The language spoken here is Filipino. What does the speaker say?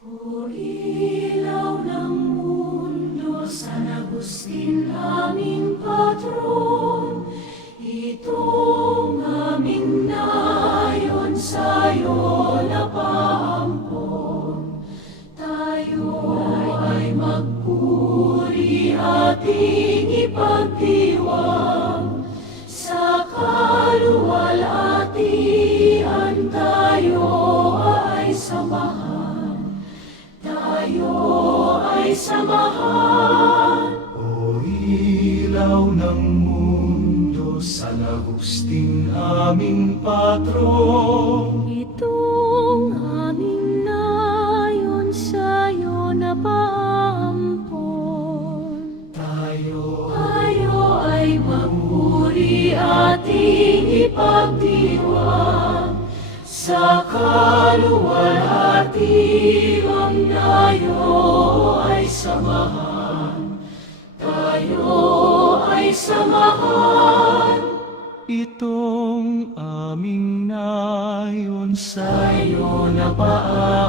O ilaw ng mundo, San Agustin aming patron, itong aming nayon sa'yo napaampon. Tayo ay magpuri ating ipagdiwang, sa kaluwalhatian tayo ay samahan. Tayo ay samahan. O ilaw ng mundo, San Agustin aming patron, Itong aming nayon sa'yo napaampon. Tayo ay magpuri ating ipagdiwang, sa kaluwalhatian tayo ay samahan. Tayo ay samahan. itong aming nayon sa'yo napaan.